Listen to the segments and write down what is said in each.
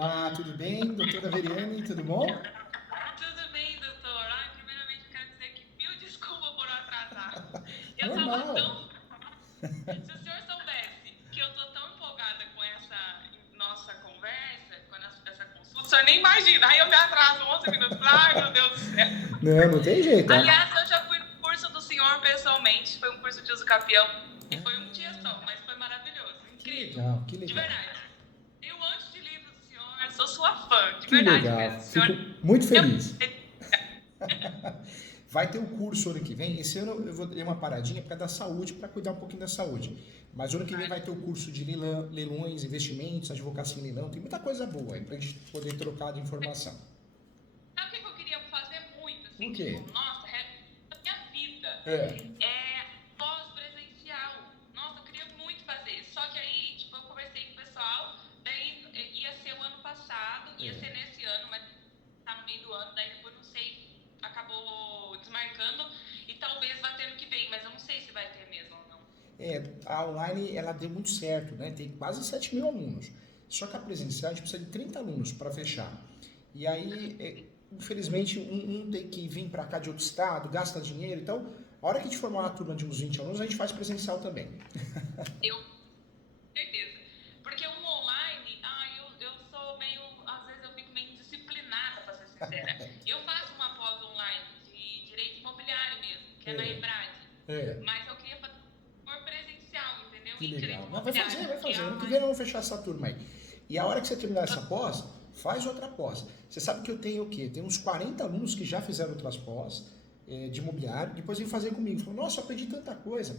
Olá, tudo bem? Doutora Veriane, tudo bom? Tudo bem, doutor? Ai, primeiramente eu quero dizer que mil desculpa por atrasar. Eu tava Normal. tão. Se o senhor soubesse que eu tô tão empolgada com essa nossa conversa, com essa consulta, o senhor nem imagina. Aí eu me atraso 11 minutos. Ai, meu Deus do céu. Não tem jeito, tá? Aliás, eu já fui no curso do senhor pessoalmente. Foi um curso de uso capião. E foi um dia só, mas foi maravilhoso. Que Incrível. legal, que De legal. verdade. Eu, antes de livro do senhor, sou sua fã. De Que verdade legal. mesmo. O senhor. Fico muito feliz. Vai ter um curso ano que vem. Esse ano eu vou ter uma paradinha para dar saúde, para cuidar um pouquinho da saúde. Mas ano que vem vai ter o curso de leilões, investimentos, advocacia em leilão. Tem muita coisa boa aí para a gente poder trocar de informação. Sabe o que eu queria fazer muito, O assim, quê? tipo, nossa, da minha vida? É. É pós-presencial. Nossa, eu queria muito fazer isso. Só que aí, tipo, eu conversei com o pessoal, daí ia ser o ano passado, ia ser nesse ano, mas tá no meio do ano, daí depois não sei, acabou desmarcando e talvez vá ter no que vem, mas eu não sei se vai ter mesmo ou não. A online ela deu muito certo, né? Tem quase 7 mil alunos. Só que a presencial a gente precisa de 30 alunos para fechar. E aí, infelizmente, um tem que vir para cá de outro estado, gasta dinheiro. Então, a hora que a gente formar uma turma de uns 20 alunos, a gente faz presencial também. Eu, certeza. Porque um online, eu sou meio, às vezes eu fico meio indisciplinada, pra ser sincera. Eu faço uma pós online de direito imobiliário mesmo, que é na EBRAD. É, Mas eu queria fazer por presencial, entendeu? que Em direito legal. Não, vai fazer, imobiliário, vai porque fazer. Ano que ai, vem nós vamos fechar essa turma aí. E a hora que você terminar essa pós, faz outra pós. Você sabe que eu tenho o quê? Tem uns 40 alunos que já fizeram outras pós de imobiliário, depois vem fazer comigo. Falou, nossa, eu aprendi tanta coisa.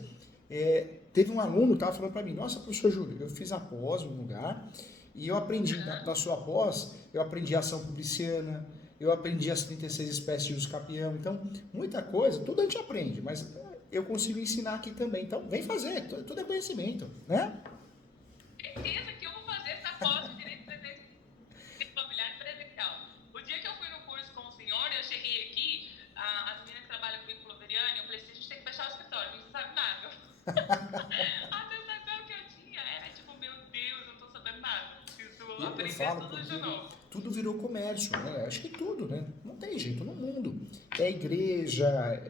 Teve um aluno que estava falando para mim, nossa, professor Júlio, eu fiz a pós num lugar e eu aprendi, da sua pós, eu aprendi ação publiciana, eu aprendi as 36 espécies de uso capião. Então, muita coisa, tudo a gente aprende, mas eu consigo ensinar aqui também. Então, vem fazer, tudo é conhecimento, né? certeza que eu vou fazer essa pós de imobiliário presencial. O dia que eu fui no curso com o senhor, eu cheguei aqui, as meninas que trabalham comigo falaram, Veriane, eu falei assim, a gente tem que fechar o escritório, não sabe nada. A sensação que eu tinha era tipo, meu Deus, eu não tô sabendo nada. Preciso Eu aprender falo tudo de porque novo. tudo virou comércio, né? Acho que tudo, né? Não tem jeito no mundo. É igreja,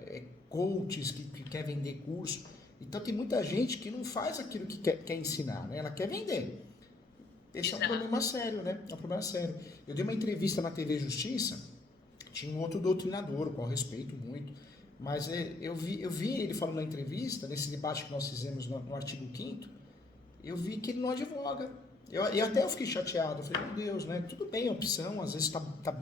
é coaches que quer vender curso. Então tem muita gente que não faz aquilo que quer ensinar, né? Ela quer vender. Esse é um Exato. problema sério, né? É um problema sério. Eu dei uma entrevista na TV Justiça, tinha um outro doutrinador, o qual eu respeito muito, mas eu vi ele falando na entrevista, nesse debate que nós fizemos no artigo 5º, eu vi que ele não advoga. E até eu fiquei chateado, eu falei, meu Deus, né? Tudo bem a opção, às vezes tá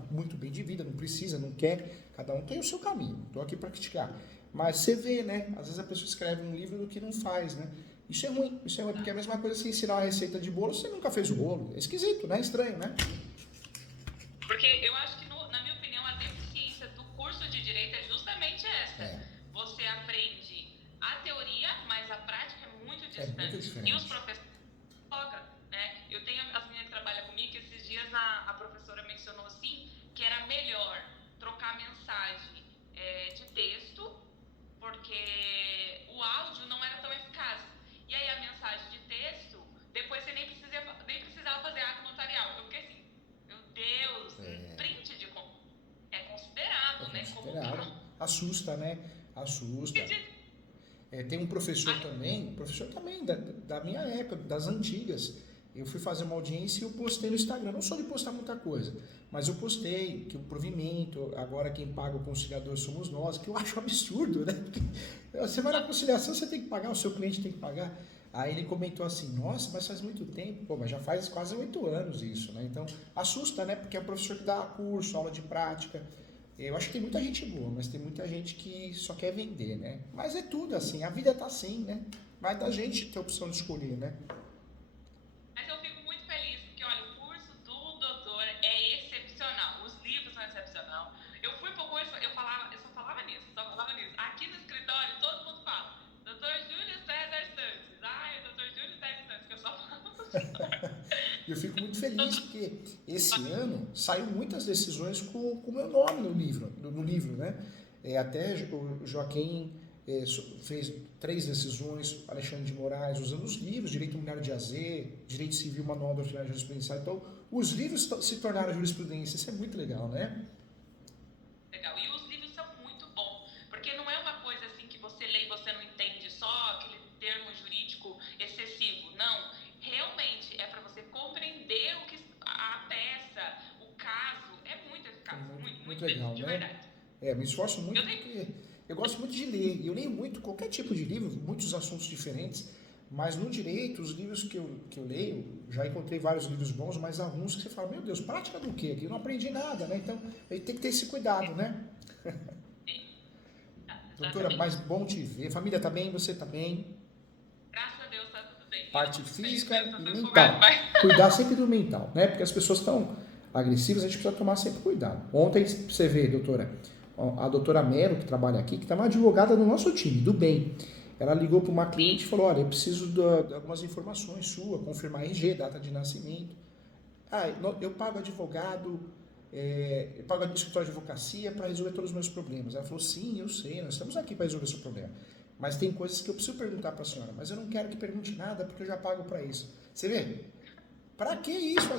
muito bem de vida, não precisa, não quer, cada um tem o seu caminho, estou aqui para criticar. Mas você vê, né? Às vezes a pessoa escreve um livro do que não faz, né? Isso é ruim, porque é a mesma coisa você ensinar uma receita de bolo, você nunca fez o bolo. É esquisito, né? Estranho, né? Porque eu acho que, na minha opinião, a deficiência do curso de direito é justamente essa. É, Você aprende a teoria, mas a prática é muito é muito distante. E os diferente. professores colocam, né? Eu tenho as meninas que trabalham comigo, que esses dias a professora mencionou assim, que era melhor trocar mensagem de texto, porque o áudio não era tão eficaz. E aí a mensagem de texto, depois você nem precisava fazer ato notarial. Eu fiquei assim, meu Deus, um print de é É considerado, né? Como considerável. Assusta, né? Assusta. Tem um professor também da minha época, das antigas. Eu fui fazer uma audiência e eu postei no Instagram. Não sou de postar muita coisa, mas eu postei que o provimento, agora quem paga o conciliador somos nós, que eu acho absurdo, né? Porque você vai na conciliação, você tem que pagar, o seu cliente tem que pagar. Aí ele comentou assim, nossa, mas faz muito tempo. Pô, mas já faz quase 8 anos isso, né? Então, assusta, né? Porque é o professor que dá curso, aula de prática. Eu acho que tem muita gente boa, mas tem muita gente que só quer vender, né? Mas é tudo assim, a vida tá assim, né? Vai da gente ter a opção de escolher, né? Mas eu fico muito feliz porque, olha, o curso do doutor é excepcional. Os livros são excepcional. Eu fui pro curso, eu só falava nisso. Aqui no escritório, todo mundo fala, doutor Júlio César Santos. Ai, doutor Júlio César Santos, que eu só falo do senhor. E eu fico muito feliz porque esse ano saiu muitas decisões com o meu nome no livro, né? Até o Joaquim fez 3 decisões, Alexandre de Moraes, usando os livros, Direito Imobiliário de AZ, Direito Civil, Manual da Ordinária Jurisprudencial. Então, os livros se tornaram jurisprudência. Isso é muito legal, né? Legal. E os livros são muito bons, porque não é uma coisa assim que você lê e você não entende só aquele termo jurídico excessivo. Não. Realmente é para você compreender o que a peça, o caso. É muito eficaz. Muito legal, de né? verdade. Me esforço muito porque eu gosto muito de ler. Eu leio muito qualquer tipo de livro, muitos assuntos diferentes. Mas no direito, os livros que eu leio, já encontrei vários livros bons, mas alguns que você fala, meu Deus, prática do quê? Aqui eu não aprendi nada, né? Então, tem que ter esse cuidado, né? Sim. Doutora, mas bom te ver. Família tá bem? Você tá bem? Graças a Deus tá tudo bem. Parte física e mental. Empolgado, Cuidar sempre do mental, né? Porque as pessoas estão agressivas, a gente precisa tomar sempre cuidado. Ontem, você vê, doutora, a doutora Mero, que trabalha aqui, que está uma advogada do nosso time, do bem. Ela ligou para uma cliente e falou, olha, eu preciso de algumas informações sua, confirmar RG, data de nascimento. Eu pago advogado, eu pago escritório de advocacia para resolver todos os meus problemas. Ela falou, sim, eu sei, nós estamos aqui para resolver o seu problema. Mas tem coisas que eu preciso perguntar para a senhora, mas eu não quero que pergunte nada porque eu já pago para isso. Você vê? Para que isso?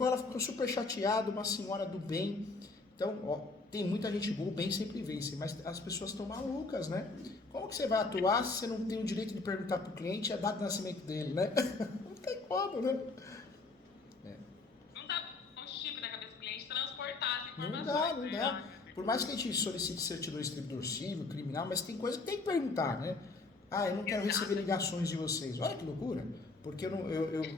Ela ficou super chateada, uma senhora do bem. Então, tem muita gente boa, o bem sempre vence, mas as pessoas estão malucas, né? Como que você vai atuar se você não tem o direito de perguntar para o cliente a data de nascimento dele, né? Não tem como, né? Não dá um chip na cabeça do cliente transportar as Não informações. dá. Por mais que a gente solicite certidão de distribuidor civil, criminal, mas tem coisa que tem que perguntar, né? Eu não quero receber ligações de vocês. Olha que loucura. Porque eu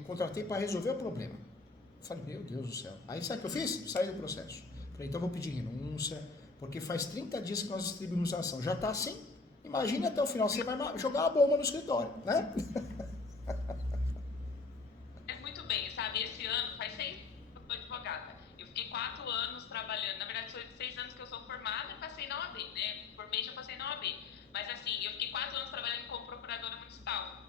contratei para resolver o problema. Eu falei, meu Deus do céu. Aí sabe o que eu fiz? Saí do processo. Falei, então eu vou pedir renúncia, porque faz 30 dias que nós distribuímos a ação. Já está assim? Imagina até o final, você vai jogar uma bomba no escritório, né? Muito bem, sabe? Esse ano, faz 6 anos que eu sou advogada. Eu fiquei 4 anos trabalhando. Na verdade, são 6 anos que eu sou formada e passei na OAB, né? Formei e já passei na OAB. Mas assim, eu fiquei 4 anos trabalhando como procuradora municipal.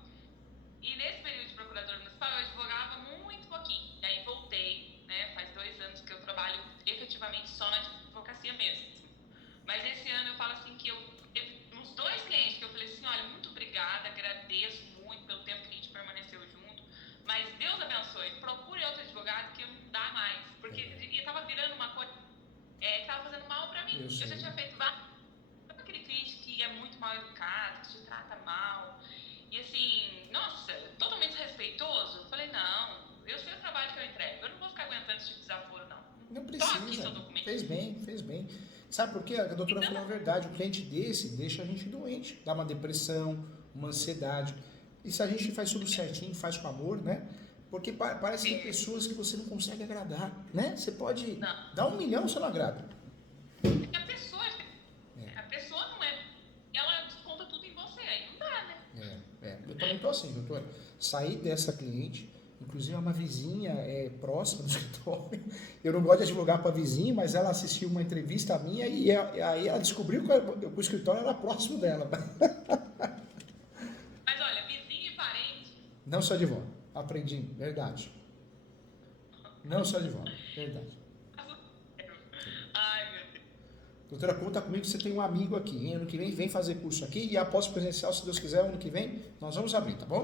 E nesse período de procuradora municipal, eu advogava muito pouquinho. E aí voltei, né? Faz 2 anos que eu trabalho efetivamente só na advocacia mesmo. Mas esse ano eu falo assim que eu teve uns 2 clientes que eu falei assim, olha, muito obrigada, agradeço muito pelo tempo que a gente permaneceu junto, mas Deus abençoe, procure outro advogado que não dá mais, porque estava virando uma coisa que estava fazendo mal para mim. Eu já tinha feito aquele cliente que é muito mal educado, que te trata mal, e assim, nossa, totalmente desrespeitoso. Eu falei, não, eu sei o trabalho que eu entrego, eu não vou ficar aguentando esse tipo de desaforo, não. Não precisa. Fez bem. Sabe por quê? A doutora falou a verdade. O cliente desse deixa a gente doente. Dá uma depressão, uma ansiedade. E se a gente faz tudo certinho, faz com amor, né? Porque parece que tem pessoas que você não consegue agradar, né? Você pode dar 1 milhão, você não agrada. A pessoa não é... Ela desconta tudo em você, aí não dá, né? Eu também tô assim, doutora. Saí dessa cliente... Inclusive, é uma vizinha próxima do escritório. Eu não gosto de advogar para vizinha, mas ela assistiu uma entrevista minha e aí ela descobriu que o escritório era próximo dela. Mas olha, vizinho e parente... Não sou advogado. Aprendi, verdade. Não sou advogado, verdade. Ai, meu Deus. Doutora, conta comigo que você tem um amigo aqui, hein? Ano que vem fazer curso aqui e após presencial, se Deus quiser, ano que vem, nós vamos abrir, tá bom?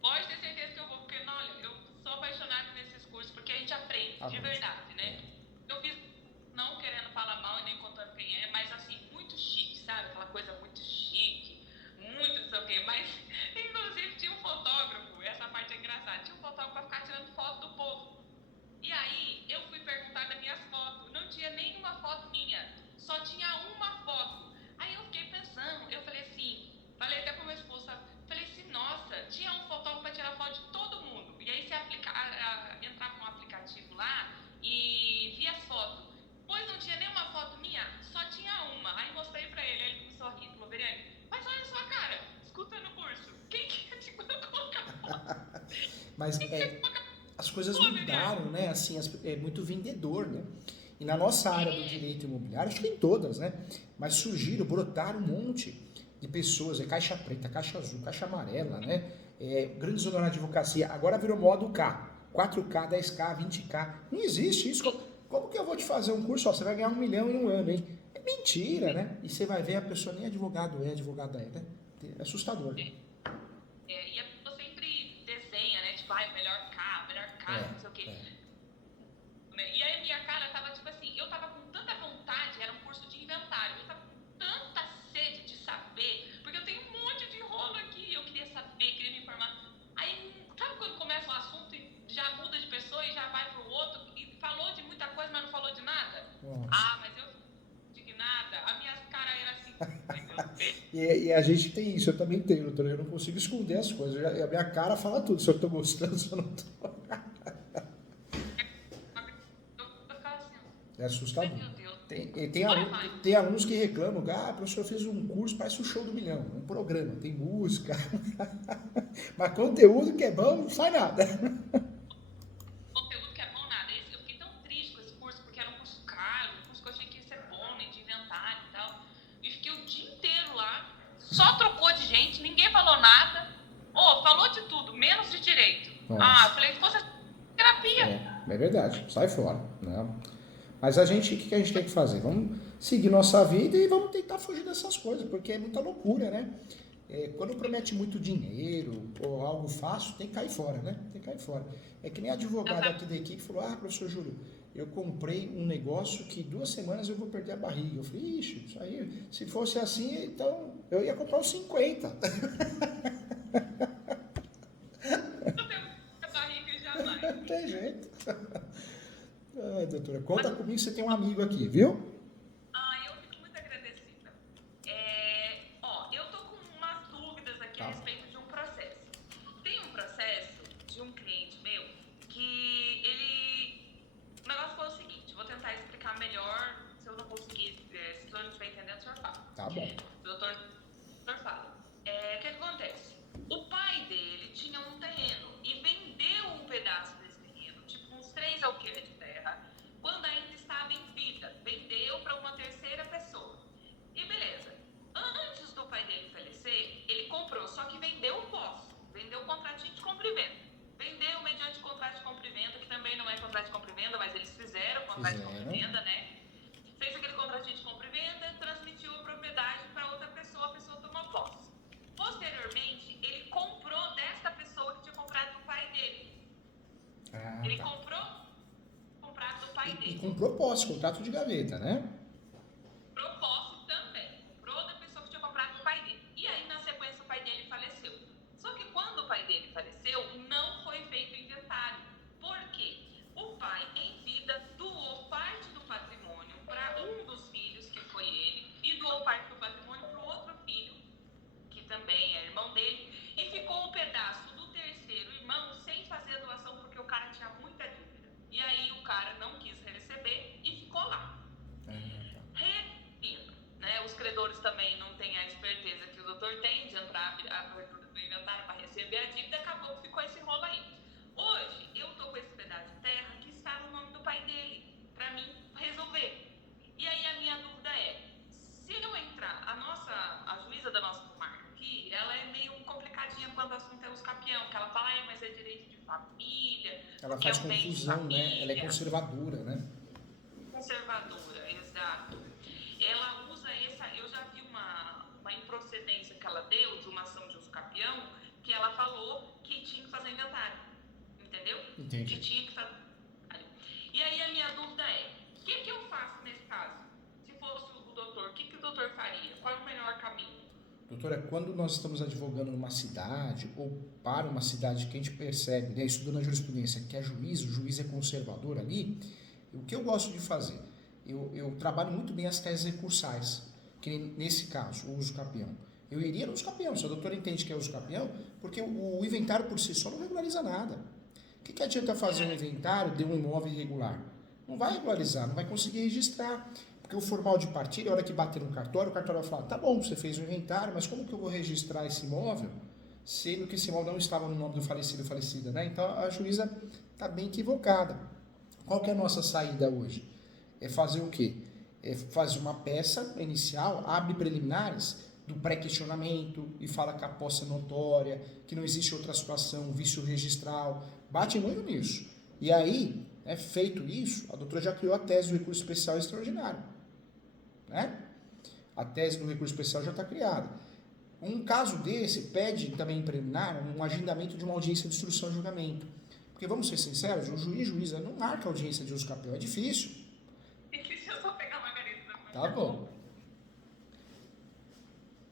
Pode ter certeza que eu vou, porque olha, eu sou apaixonada nesses cursos, porque a gente aprende, de verdade, né? Eu fiz, não querendo falar mal e nem contando quem é, mas assim, muito chique, sabe? Aquela coisa muito chique, muito não sei o quê, mas inclusive tinha um fotógrafo, essa parte é engraçada, tinha um fotógrafo pra ficar tirando foto do povo. E aí, eu fui perguntar das minhas fotos, não tinha nenhuma foto minha, só tinha uma foto. Aí eu fiquei pensando, eu falei assim, falei até com meu esposo, sabe? Falei assim, nossa, tinha um fotógrafo para tirar foto de todo mundo. E aí você entrava no aplicativo lá e via as fotos. Pois não tinha nenhuma foto minha, só tinha uma. Aí mostrei para ele, ele começou a rir, falou, Veriane, mas olha a sua cara, escuta no curso. Quem que é te colocar foto? Mas as coisas mudaram, né? Assim, é muito vendedor, né? E na nossa área do direito imobiliário, acho que em todas, né? Mas brotaram um monte de pessoas, caixa preta, caixa azul, caixa amarela, né? Grandes honorários de advocacia. Agora virou modo K. 4K, 10K, 20K. Não existe isso. Como que eu vou te fazer um curso? Você vai ganhar 1 milhão em um ano, hein? Mentira, né? E você vai ver, a pessoa nem advogada é, né? É assustador. E a pessoa sempre desenha, né? Tipo, ai, melhor carro, não sei o quê. E aí a minha cara tava tipo assim, eu tava com tanta vontade, era um curso de inventário, eu tava com tanta sede de saber, porque eu tenho um monte de rolo aqui, eu queria saber, queria me informar. Aí, sabe quando começa um assunto e já muda de pessoa e já vai pro outro, e falou de muita coisa, mas não falou de nada? Nossa. Mas eu fiquei indignada, a minha cara era assim, ai meu Deus. E a gente tem isso, eu também tenho, doutor. Eu não consigo esconder as coisas. A minha cara fala tudo, se eu tô gostando, se eu não tô. Eu ficava assim, É assustador. ai meu Deus. Tem alunos que reclamam, professor, fez um curso, parece o show do milhão, um programa, tem música, mas conteúdo que é bom, não sai nada. Conteúdo que é bom, nada. Eu fiquei tão triste com esse curso, porque era um curso caro, um curso que eu achei que ia ser bom, né, de inventário e tal. E fiquei o dia inteiro lá, só trocou de gente, ninguém falou nada. Falou de tudo, menos de direito. Nossa. Eu falei, se fosse terapia. É verdade, sai fora. Né? Mas o que a gente tem que fazer? Vamos seguir nossa vida e vamos tentar fugir dessas coisas, porque é muita loucura, né? Quando promete muito dinheiro ou algo fácil, tem que cair fora, né? Tem que cair fora. É que nem a advogada aqui da equipe falou, professor Júlio, eu comprei um negócio que 2 semanas eu vou perder a barriga. Eu falei, ixi, isso aí, se fosse assim, então eu ia comprar os 50. A barriga jamais. Não tem jeito. Ai, doutora, conta comigo, você tem um amigo aqui, viu? Eu fico muito agradecida. Eu tô com umas dúvidas aqui a respeito de um processo. Tem um processo de um cliente meu que o negócio foi o seguinte, vou tentar explicar melhor, se eu não conseguir, se o senhor não estiver entendendo, o senhor fala. Tá bom. O doutor fala. O que acontece? O pai dele tinha um terreno e vendeu um pedaço desse terreno, tipo uns 3 alqueires de terra, quando ainda estava em vida. Vendeu para uma terceira pessoa. E beleza. Antes do pai dele falecer, ele comprou, só que vendeu o posse. Vendeu o contratinho de compra e venda. Vendeu mediante contrato de compra e venda, que também não é contrato de compra e venda, mas eles fizeram o contrato de compra e venda, né? Fez aquele contratinho de compra e venda, transmitiu a propriedade para outra pessoa, a pessoa tomou posse. Posteriormente, ele comprou desta pessoa que tinha comprado do pai dele. Ele comprado do pai dele. E comprou posse, contrato de gaveta, né? Comprou posse também. Comprou da pessoa que tinha comprado do pai dele. E aí, na sequência, o pai dele faleceu. Só que quando o pai dele faleceu, não foi feito o inventário. Por quê? O pai, em vida, doou parte do patrimônio para um dos filhos, que foi ele, e doou parte do patrimônio para o outro filho, que também é irmão dele, e ficou um pedaço do terceiro irmão sem fazer a doação porque o cara tinha muita dúvida. E aí o cara não quis receber e ficou lá. Repito, né? Os credores também não têm a esperteza que o doutor tem de entrar a abertura do inventário para receber a dívida, acabou que ficou esse rolo aí. Hoje, eu tô com esse pedaço de terra que está no nome do pai dele, para mim resolver. E aí a minha dúvida é, se eu entrar, a juíza da nossa comarca aqui, ela é meio complicadinha quando o assunto é os campeão, que ela fala, mas é direito de família. Ela faz confusão, né? Ela é conservadora, né? Conservadora, exato. Ela usa eu já vi uma improcedência que ela deu de uma ação de uso capião, que ela falou que tinha que fazer inventário, entendeu? Entendi. Que tinha que fazer inventário. E aí a minha dúvida é, o que eu faço nesse caso? Se fosse o doutor, o que o doutor faria? Qual é o melhor caminho? Doutora, quando nós estamos advogando numa cidade ou para uma cidade que a gente percebe, né, estudando a jurisprudência, que é o juiz é conservador ali, o que eu gosto de fazer? Eu trabalho muito bem as teses recursais, que nesse caso, o uso capião. Eu iria no uso capião, se a doutora entende que é uso capião, porque o inventário por si só não regulariza nada. O que adianta fazer um inventário de um imóvel irregular? Não vai regularizar, não vai conseguir registrar. Porque o formal de partilha, a hora que bater no cartório, o cartório vai falar, tá bom, você fez o inventário, mas como que eu vou registrar esse imóvel, sendo que esse imóvel não estava no nome do falecido ou falecida, né? Então a juíza está bem equivocada. Qual que é a nossa saída hoje? É fazer o quê? É fazer uma peça inicial, abre preliminares do pré-questionamento e fala que a posse é notória, que não existe outra situação, vício registral, bate muito nisso. E aí, feito isso, a doutora já criou a tese do recurso especial extraordinário. né? A tese do recurso especial já está criada. Um caso desse pede também em preliminar um agendamento de uma audiência de instrução e julgamento. Porque, vamos ser sinceros, o juíza não marca audiência de uso capião, é difícil. Deixa eu só pegar uma caneta. Tá bom.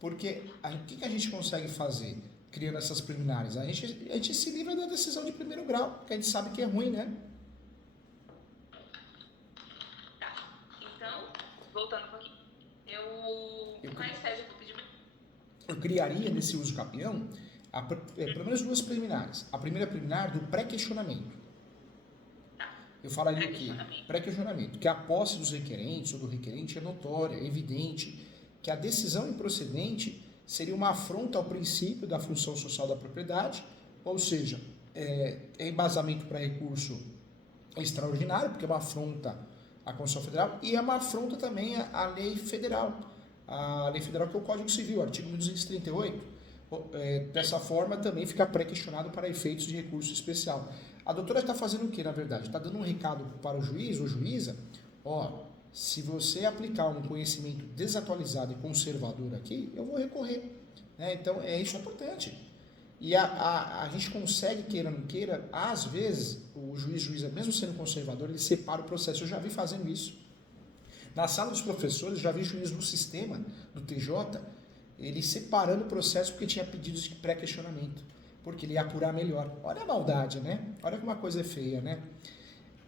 Porque o que a gente consegue fazer criando essas preliminares? A gente se livra da decisão de primeiro grau, porque a gente sabe que é ruim, né? Tá. Então, voltando um pouquinho. Quais teses eu vou pedir? Eu criaria nesse uso capião pelo menos duas preliminares. A primeira preliminar do pré-questionamento. Eu falaria o quê? Pré-questionamento. Que a posse dos requerentes ou do requerente é notória, é evidente, que a decisão improcedente seria uma afronta ao princípio da função social da propriedade, ou seja, é embasamento para recurso extraordinário, porque é uma afronta à Constituição Federal, e é uma afronta também à lei federal. A lei federal que é o Código Civil, artigo 1238. Dessa forma também fica pré-questionado para efeitos de recurso especial. A doutora está fazendo o que, na verdade? Está dando um recado para o juiz ou juíza, se você aplicar um conhecimento desatualizado e conservador aqui, eu vou recorrer. Né? Então, isso é importante. E a gente consegue, queira ou não queira, às vezes, o juiz, mesmo sendo conservador, ele separa o processo. Eu já vi fazendo isso. Na sala dos professores, já vi juiz no sistema do TJ, ele separando o processo porque tinha pedidos de pré-questionamento, porque ele ia apurar melhor. Olha a maldade, né? Olha como uma coisa é feia, né?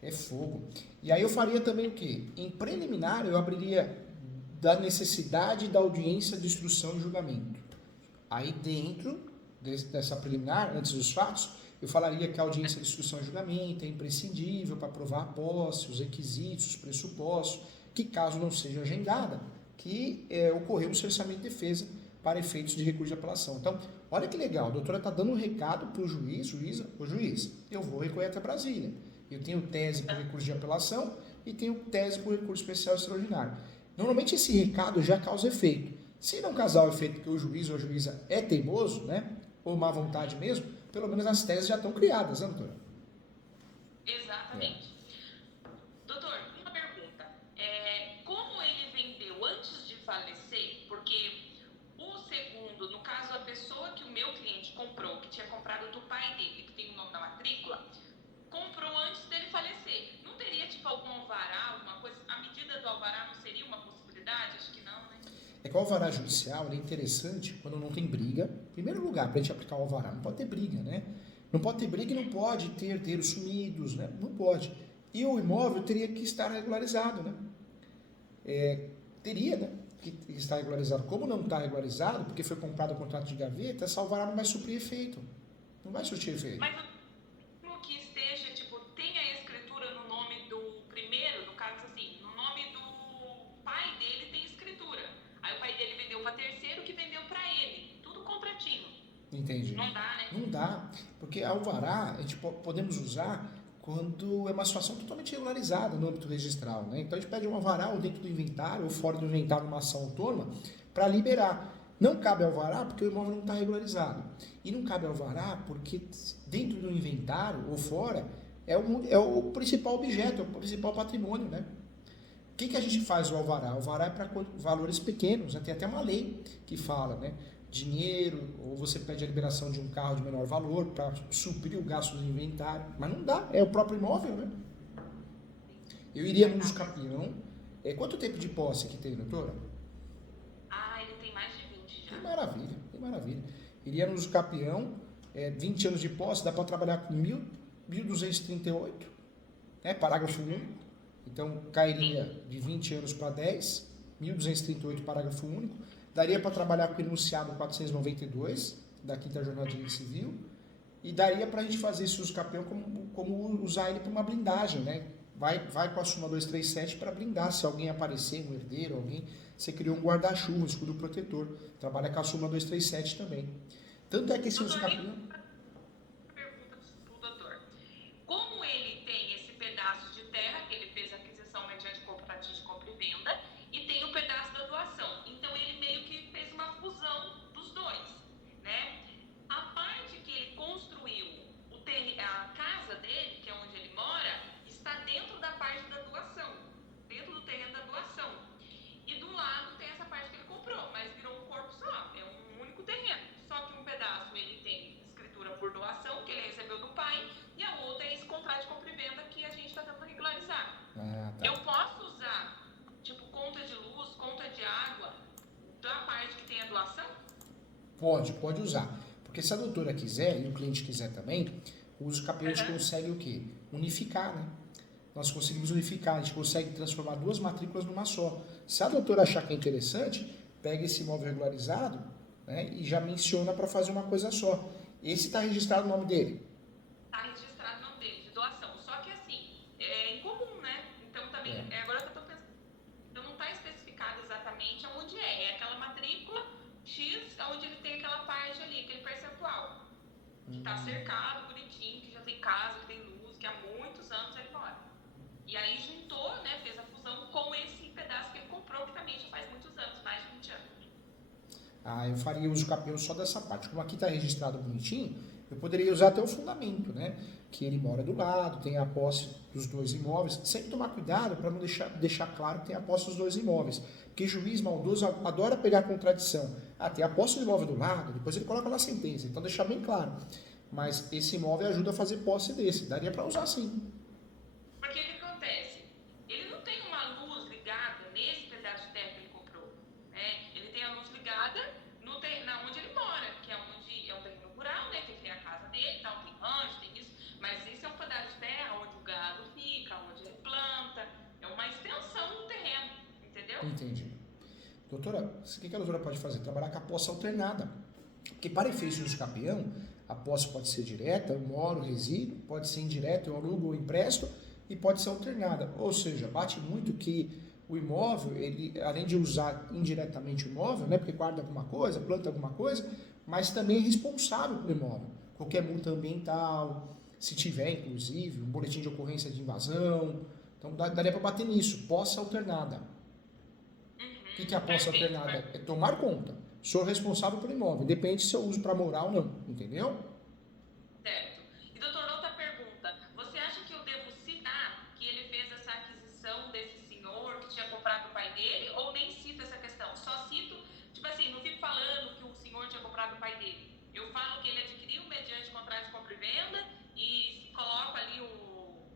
É fogo. E aí eu faria também o quê? Em preliminar, eu abriria da necessidade da audiência de instrução e julgamento. Aí dentro dessa preliminar, antes dos fatos, eu falaria que a audiência de instrução e julgamento é imprescindível para provar a posse, os requisitos, os pressupostos, que caso não seja agendada, que ocorreu um cerceamento de defesa para efeitos de recurso de apelação. Então, olha que legal, a doutora está dando um recado para o juiz, eu vou recorrer até Brasília. Eu tenho tese por recurso de apelação e tenho tese por recurso especial extraordinário. Normalmente esse recado já causa efeito. Se não causar o efeito que o juiz ou a juíza é teimoso, né, ou má vontade mesmo, pelo menos as teses já estão criadas, né, doutora? Exatamente. Doutor, uma pergunta. Como ele vendeu antes de falecer, porque o segundo, no caso a pessoa que o meu cliente comprou, que tinha comprado do pai dele, que tem o nome na matrícula, comprou antes dele falecer. Não teria tipo algum alvará, alguma coisa? A medida do alvará não seria uma possibilidade? Acho que não, né? É que o alvará judicial é interessante quando não tem briga. Em primeiro lugar, para a gente aplicar o alvará, não pode ter briga, né? Não pode ter briga e não pode ter herdeiros sumidos, né? Não pode. E o imóvel teria que estar regularizado, né? Teria, né? Que estar regularizado. Como não está regularizado, porque foi comprado o contrato de gaveta, essa alvará não vai suprir efeito. Não vai surtir efeito. Mas mesmo que esteja, tipo, tem a escritura no nome do primeiro, no caso assim, no nome do pai dele tem escritura. Aí o pai dele vendeu para terceiro que vendeu para ele. Tudo contratinho. Entendi. Não dá, né? Não dá, porque alvará a gente podemos usar quando é uma situação totalmente regularizada no âmbito registral, né? Então a gente pede um alvará ou dentro do inventário ou fora do inventário numa ação autônoma para liberar. Não cabe alvará porque o imóvel não está regularizado. E não cabe alvará porque dentro do inventário ou fora é o principal objeto, é o principal patrimônio, né? O que a gente faz o alvará? O alvará é para valores pequenos, né? Tem até uma lei que fala, né? Dinheiro, ou você pede a liberação de um carro de menor valor para suprir o gasto do inventário, mas não dá, é o próprio imóvel, né? Eu iria no uso capião. Quanto tempo de posse que tem, doutora? Ele tem mais de 20 já. Que maravilha. Iria no uso capião, 20 anos de posse, dá para trabalhar com 1.238, né? Parágrafo único. Então, cairia de 20 anos para 10, 1.238, parágrafo único. Daria para trabalhar com o enunciado 492 da Quinta Jornada de Direito Civil e daria para a gente fazer esse uso capião como usar ele para uma blindagem, né? Vai com a súmula 237 para blindar. Se alguém aparecer, um herdeiro, alguém, você criou um guarda-chuva, um escudo protetor. Trabalha com a súmula 237 também. Tanto é que esse uso capião... Pergunta para o doutor. Como ele tem esse pedaço de terra, que ele fez a aquisição mediante contrato de compra e venda, e tem o pedaço da doação. Então, ele meio que fez uma fusão dos dois, né? A parte que ele construiu, a casa dele, que é onde ele mora, está dentro da parte da doação, dentro do terreno da doação. E do lado Pode usar. Porque se a doutora quiser, e o cliente quiser também, o uso capião a gente consegue o quê? Unificar, né? Nós conseguimos unificar, a gente consegue transformar duas matrículas numa só. Se a doutora achar que é interessante, pega esse imóvel regularizado, né, e já menciona para fazer uma coisa só. Esse está registrado o nome dele. Está registrado o nome dele, de doação. Só que assim, é incomum, né? Então também, agora que eu estou pensando, então não está especificado exatamente onde é. É aquela matrícula X, onde ele tem aquela parte ali, aquele percentual. Que está cercado, bonitinho, que já tem casa, que tem luz, que há muitos anos ele mora. E aí juntou, né, fez a fusão com esse pedaço que ele comprou, que também já faz muitos anos, mais de 20 anos. Eu faria uso capião só dessa parte. Como aqui está registrado bonitinho, eu poderia usar até o fundamento, né? Que ele mora do lado, tem a posse dos dois imóveis. Sempre tomar cuidado para não deixar claro que tem a posse dos dois imóveis. Porque juiz maldoso adora pegar contradição. Tem a posse do imóvel do lado, depois ele coloca na sentença. Então deixar bem claro. Mas esse imóvel ajuda a fazer posse desse. Daria para usar sim. Porque o que acontece? Ele não tem uma luz ligada nesse pedaço de terra que ele comprou. Né? Ele tem a luz ligada na onde ele mora, que é onde é um terreno rural, né? Que ele tem a casa dele, tal, tem rancho, tem isso. Mas esse é um pedaço de terra onde o gado fica, onde ele planta. É uma extensão do terreno, entendeu? Entendi. Doutora, o que a doutora pode fazer? Trabalhar com a posse alternada. Porque para efeitos de uso capião, a posse pode ser direta, eu moro, resido, pode ser indireta, eu alugo ou empresto, e pode ser alternada. Ou seja, bate muito que o imóvel, ele, além de usar indiretamente o imóvel, né, porque guarda alguma coisa, planta alguma coisa, mas também é responsável pelo imóvel. Qualquer multa ambiental, se tiver, inclusive, um boletim de ocorrência de invasão. Então, daria para bater nisso, posse alternada. O que é a posse alternada? É tomar conta. Sou responsável pelo imóvel, independente se eu uso para morar ou não, entendeu? Certo. E doutor, outra pergunta. Você acha que eu devo citar que ele fez essa aquisição desse senhor que tinha comprado o pai dele, ou nem cito essa questão? Só cito, tipo assim, não fico falando que o senhor tinha comprado o pai dele. Eu falo que ele adquiriu mediante contrato de compra e venda e coloco ali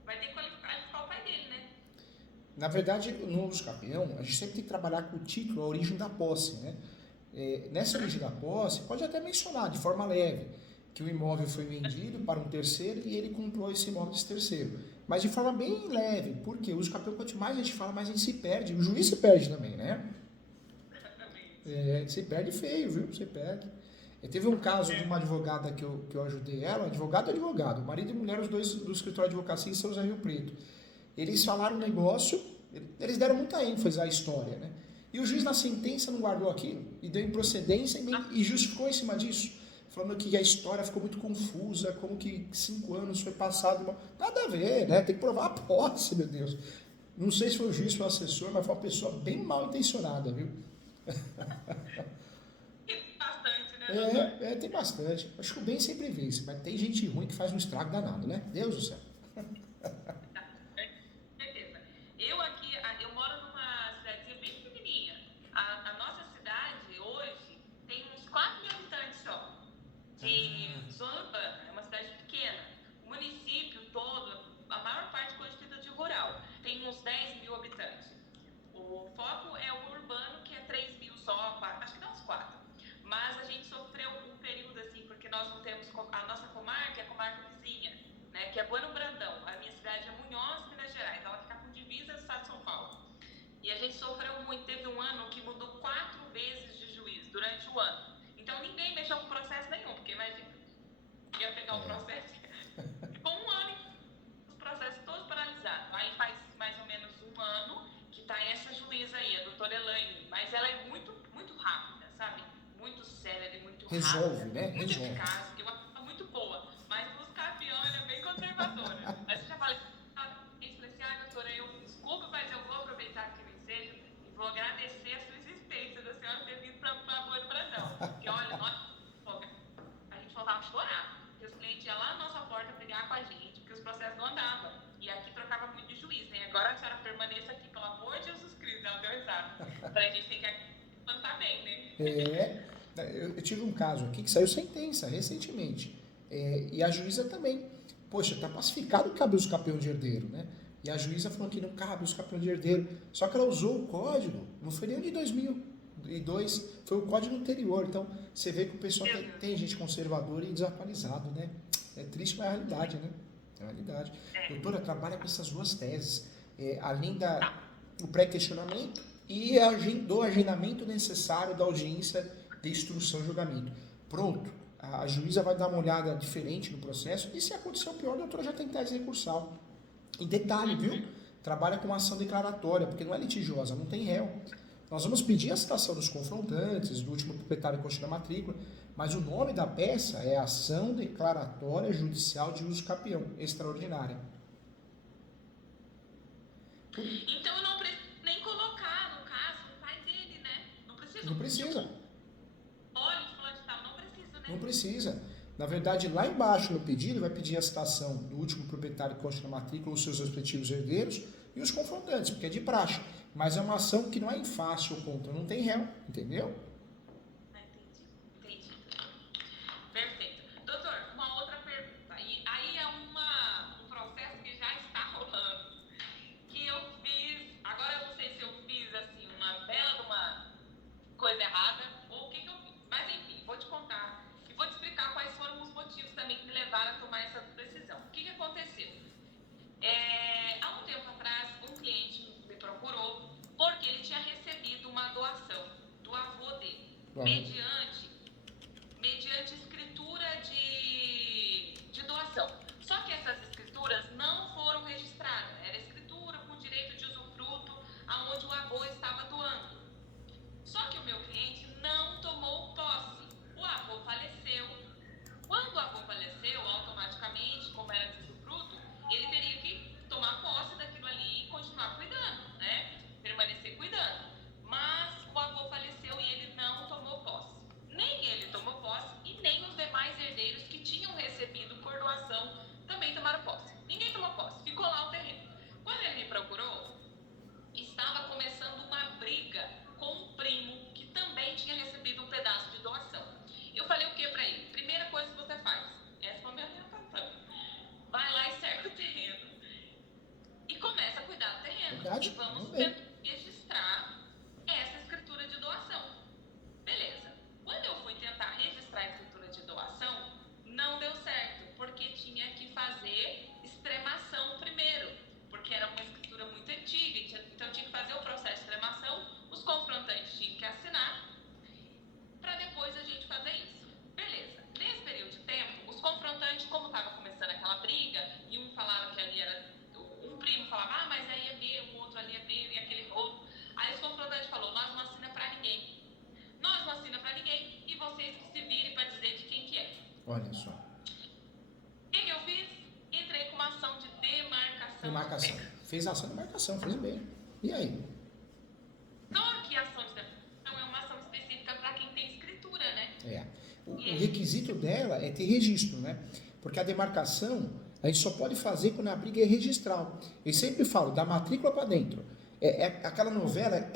vai ter que qualificar o pai dele, né? Na verdade, no uso capião, a gente sempre tem que trabalhar com o título, a origem da posse, né? Nessa origem da posse, pode até mencionar de forma leve que o imóvel foi vendido para um terceiro e ele comprou esse imóvel desse terceiro. Mas de forma bem leve, porque o uso capião, quanto mais a gente fala, mais a gente se perde. O juiz se perde também, né? Se perde feio, viu? Você perde. Teve um caso de uma advogada que eu ajudei ela, advogado, marido e mulher, os dois do escritório de advocacia em São José do Rio Preto. Eles falaram um negócio, eles deram muita ênfase à história, né? E o juiz na sentença não guardou aquilo, e deu improcedência e justificou em cima disso, falando que a história ficou muito confusa, como que 5 anos foi passado. Nada a ver, né? Tem que provar a posse, meu Deus. Não sei se foi o juiz ou o assessor, mas foi uma pessoa bem mal intencionada, viu? Tem bastante, né? Tem bastante. Acho que o bem sempre vence, mas tem gente ruim que faz um estrago danado, né? Deus do céu. Eu moro numa cidadezinha bem pequenininha. A nossa cidade, hoje, tem uns 4 mil habitantes só. De zona urbana, é uma cidade pequena. O município todo, a maior parte constituída de rural, tem uns 10 mil habitantes. O foco é o urbano, que é 3 mil só, acho que dá uns 4. Mas a gente sofreu um período assim, porque nós não temos, a nossa comarca é a comarca vizinha, né, que é Bueno Brandão. A minha cidade é Munhoz, Minas Gerais, ela fica com divisa do estado de São Paulo. E a gente sofreu muito, teve um ano que mudou 4 vezes de juiz durante o ano. Então ninguém mexeu com processo nenhum, porque imagina, ia pegar o processo, ficou um ano os processos todos paralisados. Aí faz mais ou menos um ano que tá essa juíza aí, a doutora Elaine, mas ela é muito, muito rápida, sabe? Muito célere, muito Resolve, rápida, né? muito Resolve. eficaz, eu acho ela muito boa, mas o campeão ela é bem conservadora. Aí você já fala, doutora, desculpa, mas eu vou aproveitar que me seja e vou agradecer a sua existência da senhora ter vindo para Bueno Brandão. Porque olha, a gente faltava chorar, porque os clientes iam lá na nossa porta brigar com a gente, porque os processos não andavam. E aqui trocava muito de juiz, né? Agora a senhora permaneça aqui, pelo amor de Jesus Cristo, ela deu risada. Pra gente tem que plantar bem, né? Eu tive um caso aqui que saiu sentença recentemente. E a juíza também. Poxa, tá pacificado que cabe os capião de herdeiro, né? E a juíza falou que não cabe os capião de herdeiro. Só que ela usou o código, não foi nem o de 2000, E dois, foi o código anterior. Então, você vê que o pessoal tem gente conservadora e desatualizado, né? É triste, mas é a realidade, né? É a realidade. Doutora, trabalha com essas duas teses. Além do pré-questionamento e do agendamento necessário da audiência de instrução e julgamento. Pronto. A juíza vai dar uma olhada diferente no processo e se acontecer o pior, a doutora já tem tese recursal. Em detalhe, viu? Trabalha com ação declaratória, porque não é litigiosa, não tem réu. Nós vamos pedir a citação dos confrontantes, do último proprietário que constitui a matrícula, mas o nome da peça é Ação Declaratória Judicial de Uso Capião, extraordinária. Então eu não preciso nem colocar, no caso, o pai dele, né? Não precisa. Não precisa. Olha, fulano de tal, não precisa, né? Não precisa. Na verdade, lá embaixo no pedido, vai pedir a citação do último proprietário que consta na matrícula, os seus respectivos herdeiros e os confrontantes, porque é de praxe. Mas é uma ação que não é em face ou contra, não tem réu, entendeu? Entendi. Perfeito. Doutor, uma outra pergunta. Aí é um processo que já está rolando. Que eu fiz, agora eu não sei se eu fiz assim, uma bela de uma coisa errada, ou o que eu fiz. Mas enfim, vou te contar e vou te explicar quais foram os motivos também que me levaram a tomar essa decisão. O que aconteceu? Há um tempo atrás, um cliente me procurou porque ele tinha recebido uma doação do avô dele, mediante escritura de doação. Só que essas escrituras não foram registradas. Era escritura com direito de usufruto, aonde o avô estava doando. Só que o meu cliente não tomou posse. O avô faleceu. Quando o avô faleceu, automaticamente, como era de usufruto, ele teria que tomar posse daquilo ali e continuar cuidando, né? Permanecer cuidando. Mas o avô faleceu e ele não tomou posse. Nem ele tomou posse e nem os demais herdeiros que tinham recebido por doação também tomaram posse. Ninguém tomou posse, ficou lá o terreno. Quando ele me procurou, estava começando uma briga com um primo que também tinha recebido um pedaço de doação. Eu falei o que para ele? Primeira coisa que você faz, essa foi a minha orientação. Vai lá e cerca o terreno e começa a cuidar do terreno. Verdade, e vamos tentar registrar essa escritura de doação. Beleza. Quando eu fui tentar registrar a escritura de doação, não deu certo, porque tinha que fazer extremação primeiro, porque era uma escritura muito antiga, então tinha que fazer o processo de extremação, os confrontantes tinham que assinar, para depois a gente fazer isso. Beleza. Nesse período de tempo, os confrontantes, como estava começando aquela briga, e um falava que ali era, um primo falava, mas aí é meu, o outro ali é meu, e aquele outro. Aí os confrontantes falou, nós não assinamos para ninguém. Nós não assinamos para ninguém, e vocês que se virem para dizer de quem que é. Olha só. O que eu fiz? Entrei com uma ação de demarcação. Demarcação. Fez a ação de demarcação, fez bem. E aí? Só que a ação de demarcação é uma ação específica para quem tem escritura, né? O requisito dela é ter registro, né? Porque a demarcação, a gente só pode fazer quando a briga é registral. Eu sempre falo, da matrícula para dentro. Aquela novela,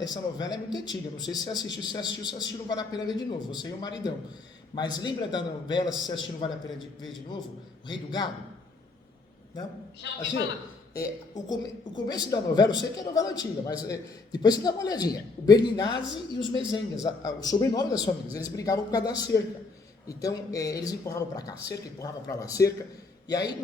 essa novela é muito antiga. Não sei se você assistiu, não vale a pena ver de novo. Você e o maridão. Mas lembra da novela, se você assistiu, não vale a pena ver de novo? O Rei do Gado? Não? Já ouvi falar. O começo da novela, eu sei que é novela antiga, mas depois você dá uma olhadinha. O Berninazzi e os Mezengas, o sobrenome das famílias, eles brigavam por causa da cerca. Então, eles empurravam para cá a cerca, empurravam para lá a cerca. E aí,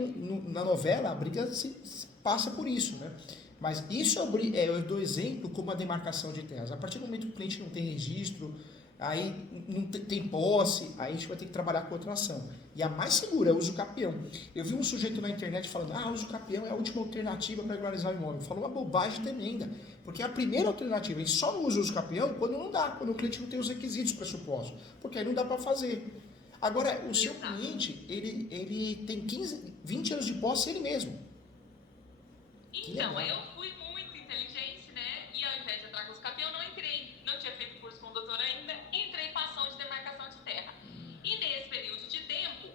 na novela, a briga se passa por isso, né? Mas isso eu dou exemplo como a demarcação de terras. A partir do momento que o cliente não tem registro, aí não tem posse, aí a gente vai ter que trabalhar com outra ação. E a mais segura é o uso capião. Eu vi um sujeito na internet falando, uso capião é a última alternativa para regularizar o imóvel. Falou uma bobagem tremenda, porque é a primeira alternativa. A gente só não usa o uso capião quando não dá, quando o cliente não tem os requisitos pressupostos, porque aí não dá para fazer. Agora, o seu cliente, ele tem 20 anos de posse ele mesmo. Então, eu fui muito inteligente, né? E ao invés de entrar com os capião, não entrei. Não tinha feito curso com o doutor ainda, entrei com a ação de demarcação de terra. E nesse período de tempo,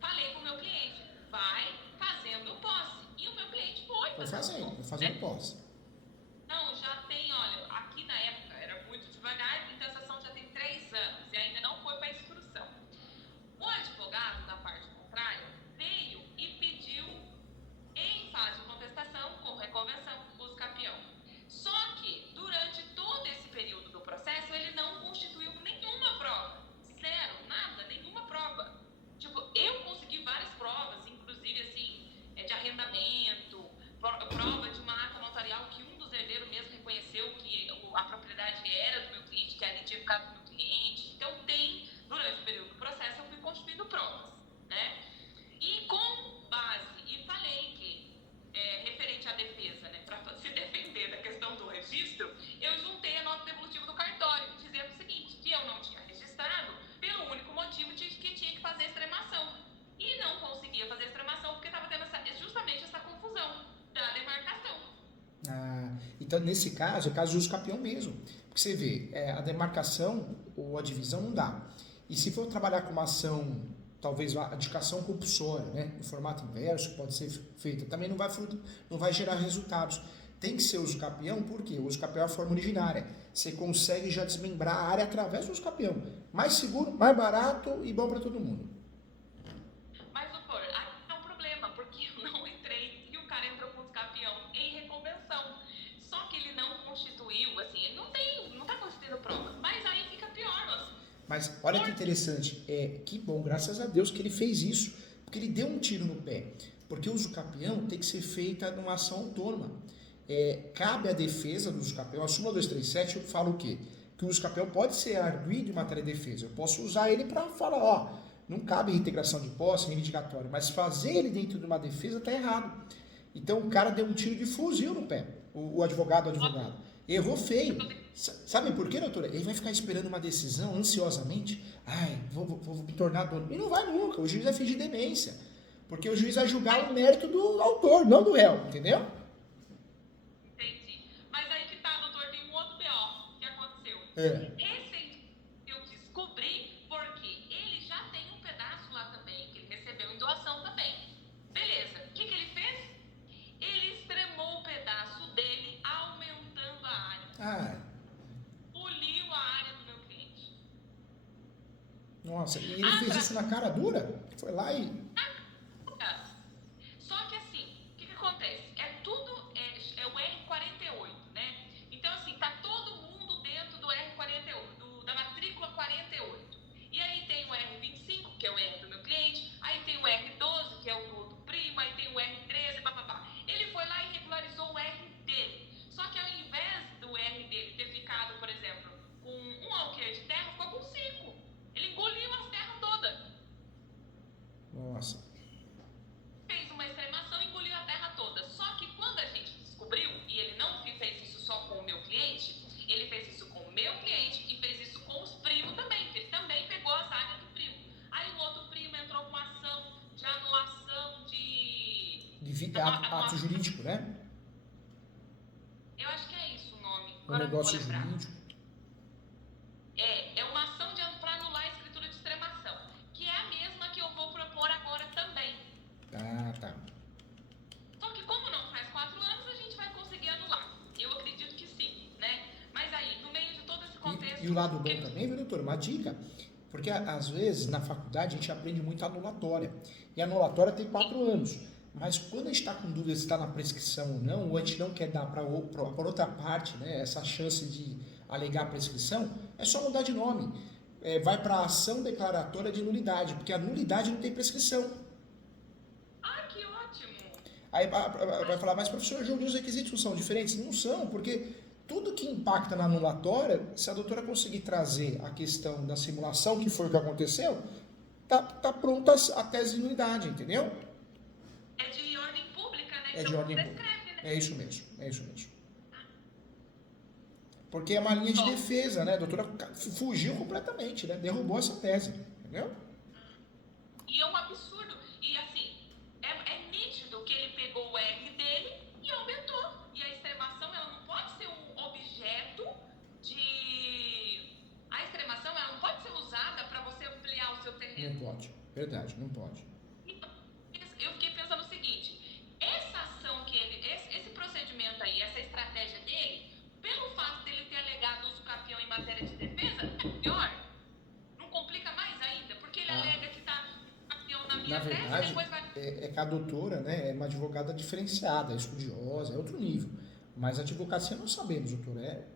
falei com o meu cliente, vai fazendo posse. E o meu cliente foi fazendo posse. Não, já tem, olha, aqui na época era muito devagar, então essa ação já tem 3 anos e ainda não foi para instrução. O advogado da parte contrária veio e pediu, em fase de contestação, com reconvenção, uso capião. Só que, durante todo esse período do processo, ele Então, nesse caso, é caso de uso capião mesmo. Porque você vê, a demarcação ou a divisão não dá. E se for trabalhar com uma ação, talvez a indicação compulsória, né, no formato inverso, pode ser feita, também não vai gerar resultados. Tem que ser uso capião, por quê? O uso capião é a forma originária. Você consegue já desmembrar a área através do uso capião. Mais seguro, mais barato e bom para todo mundo. Mas, doutor, aí é um problema, porque eu não entrei e o cara entrou com uso capião em reconvenção. Só que ele não constituiu, assim, ele não tá constituindo provas, mas aí fica pior, nossa. Mas olha que interessante, que bom, graças a Deus que ele fez isso, porque ele deu um tiro no pé. Porque o uso capião tem que ser feita numa ação autônoma. Cabe à defesa do uso capião, a súmula 237 fala o quê? Que o uso capião pode ser arguido em matéria de defesa. Eu posso usar ele para falar, não cabe reintegração de posse, reivindicatório, mas fazer ele dentro de uma defesa está errado. Então o cara deu um tiro de fuzil no pé, o advogado. Errou feio. Sabe por quê, doutora? Ele vai ficar esperando uma decisão ansiosamente. Vou me tornar dono. E não vai nunca. O juiz vai fingir demência. Porque o juiz vai julgar o mérito do autor, não do réu. Entendeu? Entendi. Mas aí que tá, doutor, tem um outro BO que aconteceu. Recentemente eu descobri porque ele já tem um pedaço lá também, que ele recebeu em doação também. Beleza. O que ele fez? Ele extremou o pedaço dele, aumentando a área. Poliu a área do meu cliente. Nossa, e ele fez isso na cara dura? Foi lá e... Só que assim, o que acontece? É o R48, né? Então assim, tá todo mundo dentro do R48, da matrícula 48. E aí tem o R25, que é o R do meu cliente, aí tem o R12, que é o do outro primo, aí tem o R13, papapá. Ele foi lá e regularizou o R dele. Só que ao invés do R dele ter ficado, por exemplo, com um alqueire de terra, ficou com 5. Ele engoliu as terras todas. Nossa. Fez uma extremação e engoliu a terra toda. Só que quando a gente descobriu, e ele não fez isso só com o meu cliente, ele fez isso com o meu cliente e fez isso com os primos também, que ele também pegou as áreas do primo. Aí o outro primo entrou com uma ação de anulação de ato jurídico, né? Eu acho que é isso o nome. Um negócio jurídico. É uma ação para anular a escritura de extremação, que é a mesma que eu vou propor agora também. Tá. Só que como não faz 4 anos, a gente vai conseguir anular. Eu acredito que sim, né? Mas aí, no meio de todo esse contexto... E o lado bom também, viu, doutor? Uma dica. Porque, às vezes, na faculdade, a gente aprende muito anulatória. E a anulatória tem 4 anos. Mas quando a gente está com dúvida se está na prescrição ou não, ou a gente não quer dar para outra parte, né, essa chance de alegar a prescrição, é só mudar de nome. Vai para a ação declaratória de nulidade, porque a nulidade não tem prescrição. Que ótimo! Aí vai falar, mas professor, os requisitos são diferentes? Não são, porque tudo que impacta na anulatória, se a doutora conseguir trazer a questão da simulação, que foi o que aconteceu, tá pronta a tese de nulidade, entendeu? É de ordem pública, né? É de ordem pública. É isso mesmo. Porque é uma linha de defesa, né? A doutora fugiu completamente, né? Derrubou essa tese, entendeu? E é um absurdo. E assim, é nítido que ele pegou o R dele e aumentou. E a extremação, ela não pode ser um objeto de... A extremação, ela não pode ser usada para você ampliar o seu terreno. Não pode. Verdade, não pode. Eu fiquei pensando o seguinte, essa ação que esse procedimento aí, essa estratégia dele, pelo fato dele ter alegado uso capião em matéria de defesa, é pior. Não complica mais ainda, porque ele alega que tá capião na minha tese e depois vai... É que a doutora, né, é uma advogada diferenciada, estudiosa, é outro nível. Mas a advocacia não sabemos, doutora.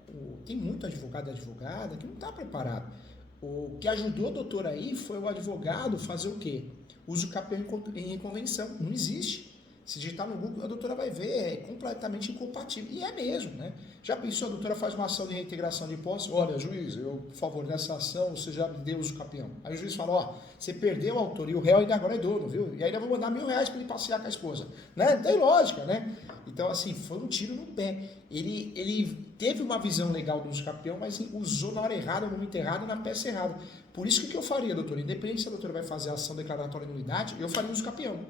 Tem muito advogado e advogada que não está preparado. O que ajudou a doutora aí foi o advogado fazer o quê? Uso capião em convenção. Não existe. Se digitar no Google, a doutora vai ver, é completamente incompatível. E é mesmo, né? Já pensou, a doutora faz uma ação de reintegração de posse? Olha, juiz, por favor, nessa ação você já me deu uso capião. Aí o juiz fala, você perdeu a autoria, o réu ainda agora é dono, viu? E ainda vou mandar R$1.000 para ele passear com a esposa. Né? Tem lógica, né? Então, assim, foi um tiro no pé. Ele teve uma visão legal do uso capião, mas usou na hora errada, no momento errado, na peça errada. Por isso, o que eu faria, doutora? Independente se a doutora vai fazer a ação declaratória de nulidade, eu faria uso capião.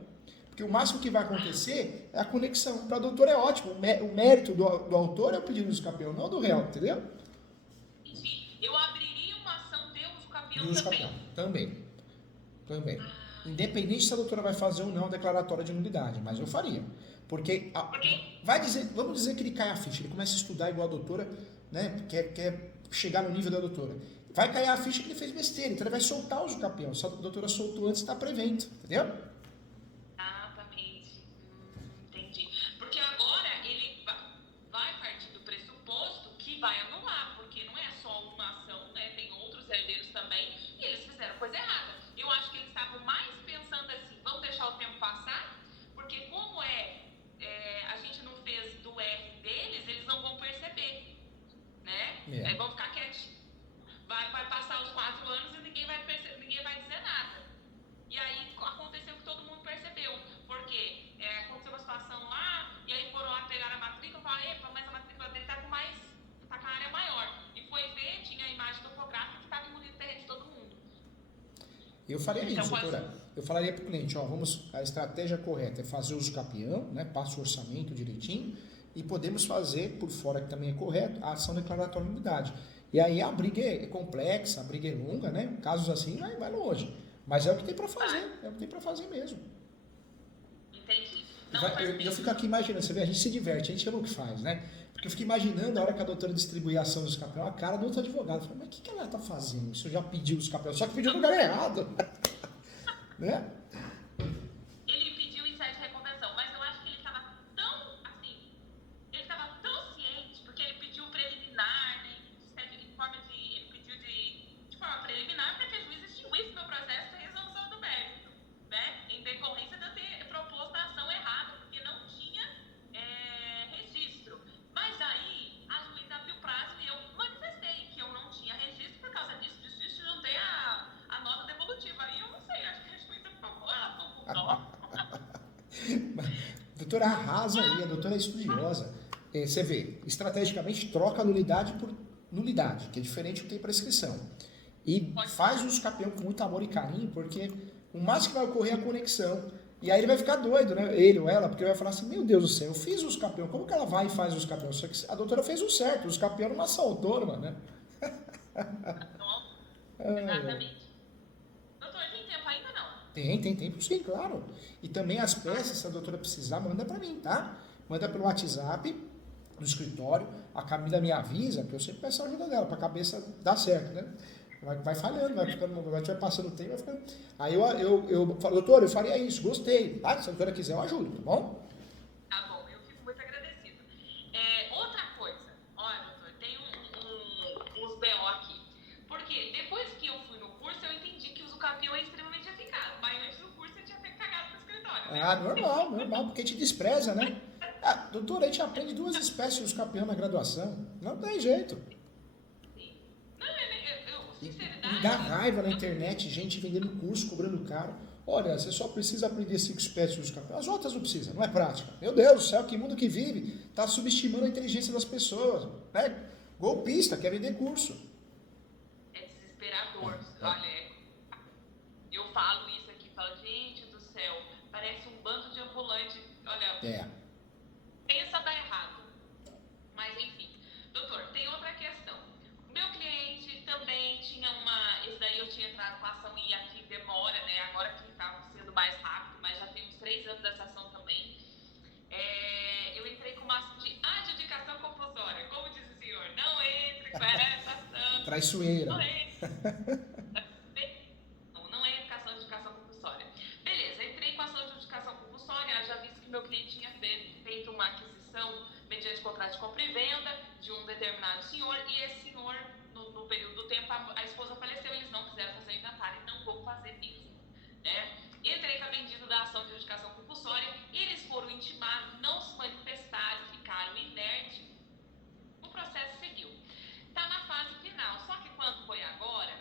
Porque o máximo que vai acontecer é a conexão. Para o doutor é ótimo. O mérito do autor é o pedido do uso capião, não do réu, entendeu? Entendi. Eu abriria uma ação de uso capião Do uso também. capião. Também. Independente se a doutora vai fazer ou não a declaratória de nulidade, mas eu faria. Porque vamos dizer que ele cai a ficha, ele começa a estudar igual a doutora, né? Quer chegar no nível da doutora. Vai cair a ficha que ele fez besteira, então ele vai soltar o uso capião. Só que a doutora soltou antes, está prevento, entendeu? Exatamente. Entendi. Porque agora ele vai partir do pressuposto que vai anular, porque não é só uma ação, né? Tem outros herdeiros também, e eles fizeram coisa errada. Eu acho que eles estavam mais pensando assim, vamos deixar o tempo passar, porque como a gente não fez do R deles, eles não vão perceber, né? É. Vão ficar quietinhos. Vai passar os 4 anos e ninguém vai dizer nada. E aí aconteceu que todo mundo percebeu, porque aconteceu uma situação lá, e aí foram lá pegar a matrícula e falaram, epa, mas a matrícula dele tá com a área maior. E foi ver, tinha a imagem topográfica que estava engolindo o terreno de todo mundo. Eu faria isso, doutora. Eu falaria para o cliente, a estratégia correta é fazer o uso capião, né? Passa o orçamento direitinho, e podemos fazer, por fora que também é correto, a ação declaratória de nulidade. E aí a briga é complexa, a briga é longa, né? Casos assim vai longe. Mas é o que tem para fazer, é o que tem para fazer mesmo. Entendi. Eu fico aqui imaginando, você vê, a gente se diverte, a gente ama o que faz, né? Porque eu fico imaginando a hora que a doutora distribuir a ação dos capião, a cara do outro advogado. Eu falo, mas o que ela tá fazendo? Isso já pediu os capião, só que pediu no lugar errado. Né? Ele pediu insight de reconvenção, mas eu acho que ele estava tão ciente, porque ele pediu preliminar, né? Ele pediu de forma preliminar para que a juíza extinguisse meu processo de resolução do mérito, né? Em decorrência de eu ter proposto a ação errada, porque não tinha registro. Mas aí a juíza abriu prazo e eu manifestei que eu não tinha registro por causa disso, juntei a nota devolutiva. Aí eu não sei, acho que a juíza ficou com dó. Doutora arrasa aí, a doutora é estudiosa. Você vê, estrategicamente troca a nulidade por nulidade, que é diferente do que tem prescrição. E faz o uso capião com muito amor e carinho, porque o máximo que vai ocorrer é a conexão. E aí ele vai ficar doido, né? Ele ou ela, porque ele vai falar assim, meu Deus do céu, eu fiz o uso capião, como que ela vai e faz o uso capião? Só que a doutora fez o certo, o uso capião numa ação autônoma, né? Exatamente. Doutor, tem tempo ainda não? Tem tempo sim, claro. E também as peças, se a doutora precisar, manda para mim, tá? Manda pelo WhatsApp, no escritório, a Camila me avisa, porque eu sempre peço a ajuda dela, para a cabeça dar certo, né? Vai falhando, vai passando o tempo, vai ficando... Aí eu falo, doutora, eu faria isso, gostei, tá? Se a doutora quiser, eu ajudo, tá bom? Tá bom, eu fico muito agradecida. Outra coisa, olha, doutor, tem uns BO aqui. Porque depois que eu fui no curso, eu entendi que o uso capião é extremamente eficaz. Mas antes do curso, eu tinha feito cagado no escritório, né? Normal, porque te despreza, né? Doutora, a gente aprende 2 espécies de uso capião na graduação, não tem jeito. E dá raiva na internet, gente vendendo curso, cobrando caro. Olha, você só precisa aprender 5 espécies de uso capião. As outras não precisa, não é prática. Meu Deus do céu, que mundo que vive. Está subestimando a inteligência das pessoas. Né? Golpista, quer vender curso. É desesperador. Olha, eu falo isso aqui, falo, gente do céu, parece um bando de ambulante. Olha, pensa dar errado. Mas enfim. Doutor, tem outra questão. Meu cliente também tinha esse daí eu tinha entrado com a ação e aqui demora, né? Agora que está sendo mais rápido, mas já tem uns 3 anos dessa ação também. Eu entrei com uma ação de adjudicação compulsória. Como diz o senhor, não entre com essa ação. Traiçoeira. Não entre. Não é adjudicação compulsória. Beleza, entrei com a ação de adjudicação compulsória, já visto que meu cliente tinha feito uma aquisição mediante contrato de compra e venda de um determinado senhor, e esse senhor, no período do tempo, a esposa faleceu, eles não quiseram fazer o inventário e não vão fazer mesmo, né? Entrei com a vendida da ação de adjudicação compulsória, e eles foram intimados, não se manifestaram, ficaram inertes, o processo seguiu. Está na fase final, só que quando foi agora,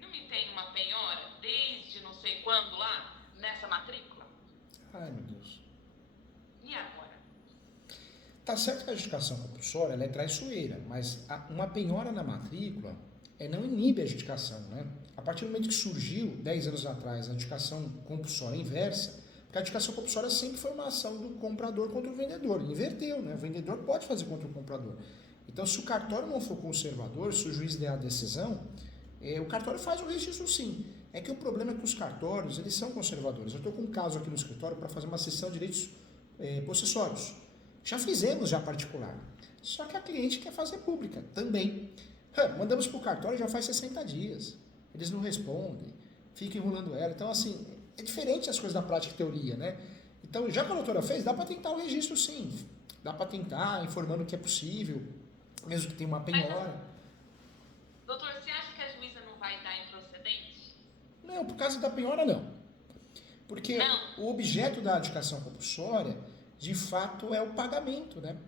não me tem uma penhora desde não sei quando lá, nessa matrícula? Ai, meu Deus. E agora? Tá certo que a adjudicação compulsória ela é traiçoeira, mas uma penhora na matrícula não inibe a adjudicação, né? A partir do momento que surgiu, 10 anos atrás, a adjudicação compulsória inversa, Porque a adjudicação compulsória sempre foi uma ação do comprador contra o vendedor. Inverteu, né? O vendedor pode fazer contra o comprador. Então, se o cartório não for conservador, se o juiz der a decisão, o cartório faz o registro sim. É que o problema é que os cartórios, eles são conservadores. Eu estou com um caso aqui no escritório para fazer uma sessão de direitos possessórios. Já fizemos já particular. Só que a cliente quer fazer pública também. Mandamos para o cartório já faz 60 dias. Eles não respondem, ficam enrolando ela. Então, assim, é diferente as coisas da prática e teoria, né? Então, já que a doutora fez, dá para tentar o registro sim. Dá para tentar, informando que é possível, mesmo que tenha uma penhora. Doutor, você acha que a juíza não vai dar improcedente? Não, por causa da penhora não. Porque o objeto da adjudicação compulsória, de fato, é o pagamento, né?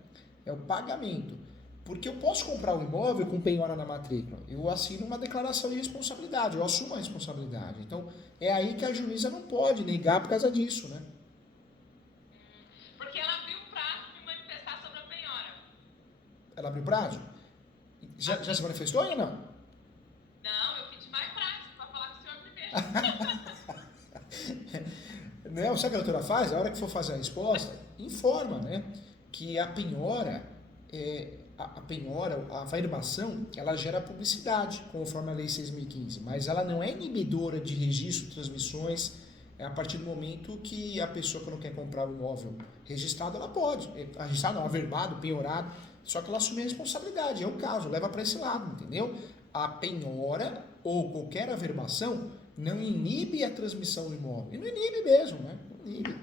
É o pagamento. Porque eu posso comprar um imóvel com penhora na matrícula. Eu assino uma declaração de responsabilidade, eu assumo a responsabilidade. Então, é aí que a juíza não pode negar por causa disso, né? Porque ela abriu o prazo de manifestar sobre a penhora. Ela abriu prazo? Já se manifestou ou não? Não, eu pedi mais prazo para falar com o senhor primeiro. Não, sabe o que a doutora faz? A hora que for fazer a resposta, informa, né? Que a penhora, a afirmação, ela gera publicidade, conforme a Lei 6.015, mas ela não é inibidora de registro, transmissões. A partir do momento que a pessoa, quando quer comprar um imóvel registrado, ela pode. Registrado, não, averbado, penhorado, só que ela assume a responsabilidade. É o caso, leva para esse lado, entendeu? A penhora ou qualquer averbação não inibe a transmissão do imóvel. E não inibe mesmo, né? Não inibe.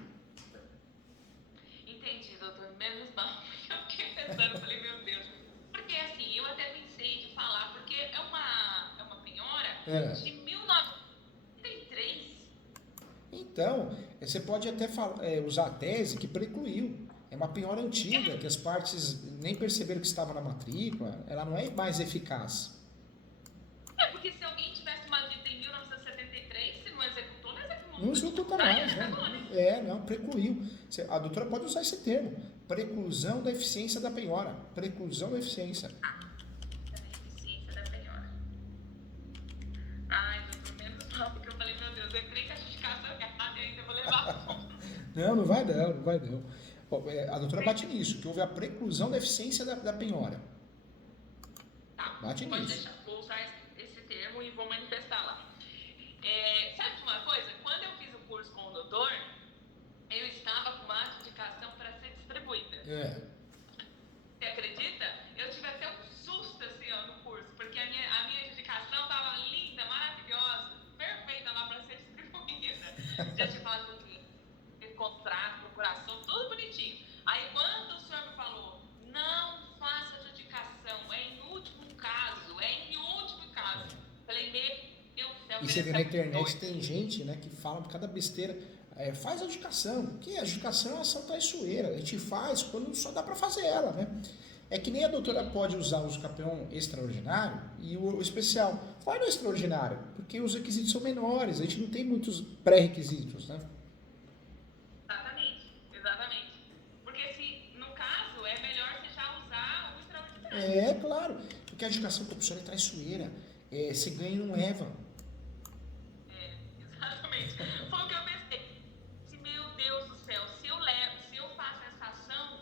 Entendi, doutor. Menos mal. Eu fiquei pensando, falei, meu Deus. Porque assim, eu até pensei de falar, porque é uma penhora de 1933. Então, você pode até usar a tese que precluiu. É uma penhora antiga, que as partes nem perceberam que estava na matrícula. Ela não é mais eficaz. Porque se alguém tivesse uma dívida em 1973, se não executou, não executou. Não executa mais, né? Não, precluiu. A doutora pode usar esse termo. Preclusão da eficiência da penhora. Preclusão da eficiência. Eficiência da penhora. Ai, doutor, menos mal, porque eu falei, meu Deus, eu entrei com a justificação errada e ainda vou levar. Não vai não. A doutora bate nisso, que houve a preclusão da eficiência da penhora. Tá, bate pode nisso. deixar, vou usar esse termo e vou manifestar lá. Sabe de uma coisa? Quando eu fiz o curso com o doutor, eu estava com uma adjudicação para ser distribuída. Você acredita? Eu tive até um susto assim, ó, no curso, porque a minha adjudicação estava linda, maravilhosa, perfeita lá para ser distribuída. Já tinha falado com contrato, procuração, tudo bonitinho. Aí quando o senhor me falou, não faça adjudicação, é em último caso, falei, meu Deus do céu. E você vê na internet, tem gente, né, que fala por cada besteira, faz adjudicação, porque a adjudicação é uma ação traiçoeira, a gente faz quando só dá para fazer ela, né? É que nem a doutora pode usar o campeão extraordinário e o especial. Vai no extraordinário, porque os requisitos são menores, a gente não tem muitos pré-requisitos, né? Exatamente. Porque se, no caso, é melhor você já usar o extraordinário. Claro, porque a adjudicação compulsória é traiçoeira, você ganha e não leva. Exatamente. Foi o que eu pensei. Meu Deus do céu, se eu faço essa ação,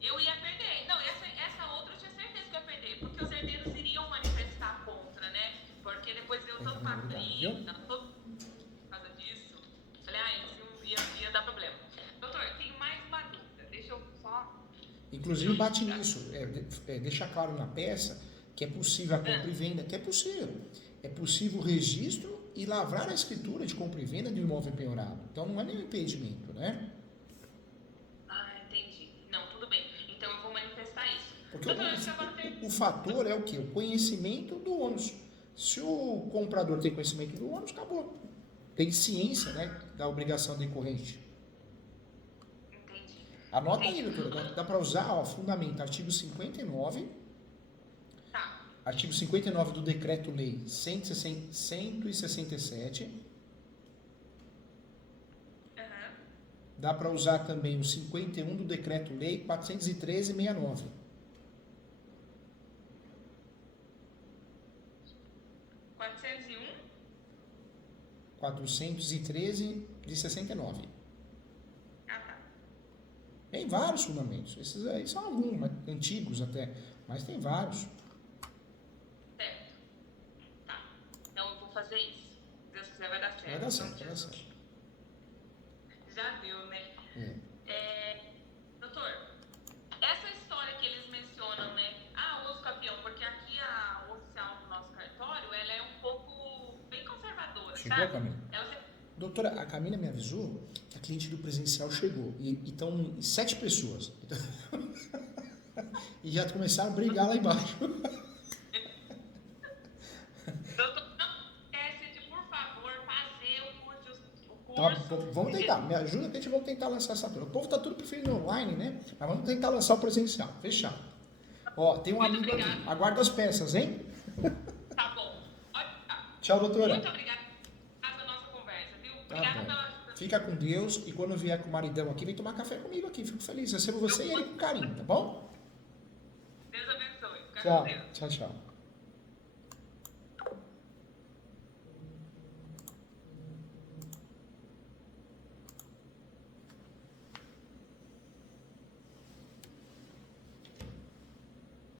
eu ia perder. Não, essa outra eu tinha certeza que eu ia perder, porque os herdeiros iriam manifestar contra, né? Porque depois eu todo madrinha, todo por causa disso. Falei, isso ia dar problema. Doutor, eu tenho mais uma dúvida. Deixa eu só... Inclusive bate nisso, deixa claro na peça que é possível a compra e venda, que é possível. É possível o registro e lavrar a escritura de compra e venda de um imóvel penhorado. Então não é nenhum impedimento, né? Entendi. Não, tudo bem. Então eu vou manifestar isso. Porque o fator é o quê? O conhecimento do ônus. Se o comprador tem conhecimento do ônus, acabou. Tem ciência, né, da obrigação decorrente. Entendi. Anota aí, doutora. Dá para usar, fundamento, artigo 59. Tá. Artigo 59 do Decreto-Lei 167. Dá para usar também o 51 do Decreto-Lei 413/69. 413 de 69. Tem vários fundamentos. Esses aí são alguns, antigos até, mas tem vários. Certo. Tá. Então eu vou fazer isso. Se Deus quiser vai dar certo. Vai dar certo, vai dar certo. Já deu, né? Doutor, essa história que eles mencionam, né? O osso campeão, porque aqui a oficial do nosso cartório, ela é um pouco bem conservadora, Chegou, sabe? Camila? Doutora, a Camila me avisou que a cliente do presencial chegou. E estão 7 pessoas. E já começaram a brigar lá embaixo. Doutor, não esquece de, por favor, fazer o curso. Tá, vamos tentar. Me ajuda que a gente vai tentar lançar essa turma. O povo tá tudo preferindo online, né? Mas vamos tentar lançar o presencial. Fechado. Ó, tem um Muito amigo obrigada. aqui. Aguarda as peças, hein? Tá bom. Tchau, doutora. Muito obrigada pela nossa conversa, viu? Tá Obrigada bom. pela ajuda. Fica com Deus e quando vier com o maridão aqui, vem tomar café comigo aqui. Fico feliz. Recebo você e ele com carinho, tá bom? Deus abençoe. Fica com Tchau. Deus. Tchau, tchau.